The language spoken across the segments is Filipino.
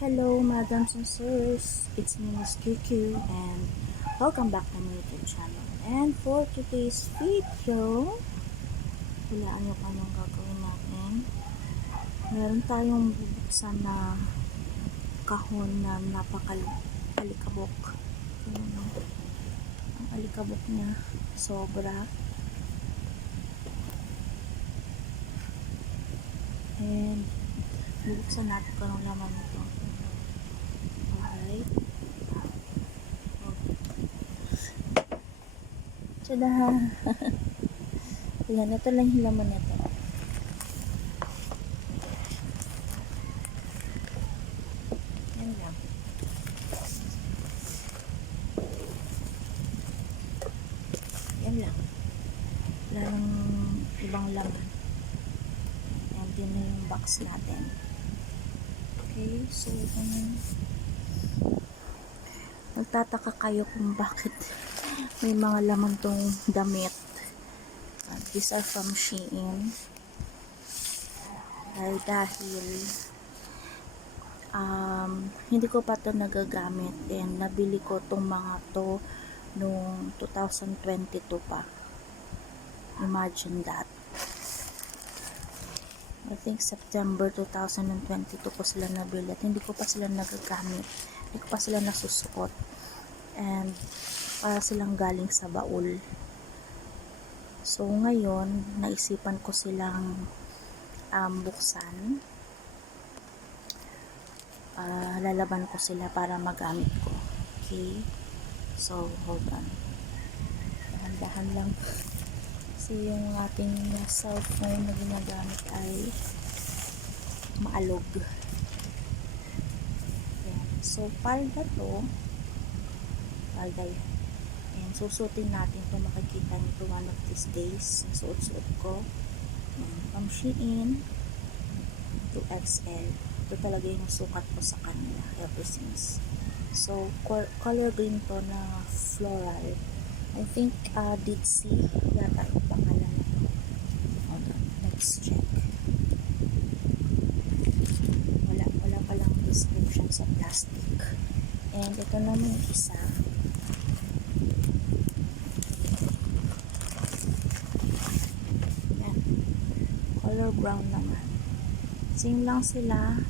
Hello, madams and sirs. It's me, Miss QQ, and welcome back to my YouTube channel. And for today's video, hulaan nyo kung gagawin natin. Meron tayong bubuksan na kahon na napakalikabok. Ayan o. Ang alikabok niya, sobra. And bubuksan natin kung anong laman nito. Alright. Tada! Yan, ito lang yung laman nito. Yan lang. Yan lang. Wala nang ibang laman. Yan na yung box natin. Okay, so um, nagtataka kayo kung bakit may mga laman tong damit. Uh, these are from Shein. Dahil dahil um, hindi ko pa to nagagamit and nabili ko tong mga to noong 2022 pa. Imagine that. I think September 2022 ko sila nabili at hindi ko pa sila nagagamit. Hindi ko pa sila nasusuot. And para silang galing sa baul. So ngayon, naisipan ko silang um, buksan. Ah, lalaban ko sila para magamit ko. Okay? So, hold on. Dahan-dahan lang. Kasi yung aking cellphone na ginagamit ay maalog. So, palda to. Palda yan. Ayan, susutin natin to makikita nito one of these days. Suot-suot ko. Ayan, from Shein to XL. Ito talaga yung sukat ko sa kanila ever since. So, color green to na floral. I think uh, Ditsy yata yung pangalan. Hold on, let's check. Wala, wala palang description sa plastic. And ito naman yung isa. Yan. Color brown naman. Same lang sila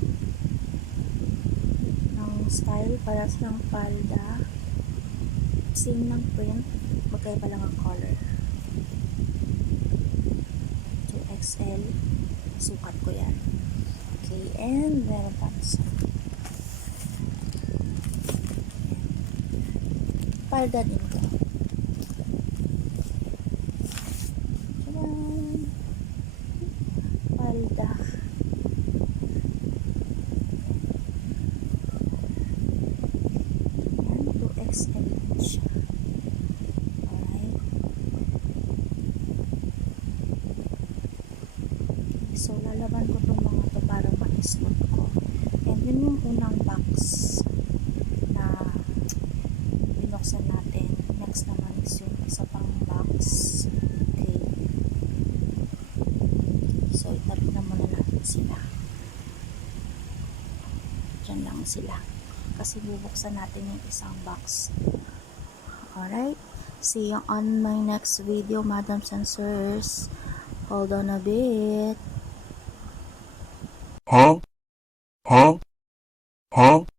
ng style para silang palda. Same ng print. Magkaiba lang ang color. 2XL. Sukat ko yan. Okay, and meron pa isa. Palda din to. Palda. Yan, 2XL din siya. Alright. So, lalaban ko itong mga to para ma-slot ko. And yun yung unang box na binuksan natin. Next naman is yung isa box. Okay. So, itabi na muna natin sila. Diyan lang sila. Kasi bubuksan natin yung isang box. Alright. See you on my next video, madams and sirs. Hold on a bit. Huh? Huh? Huh?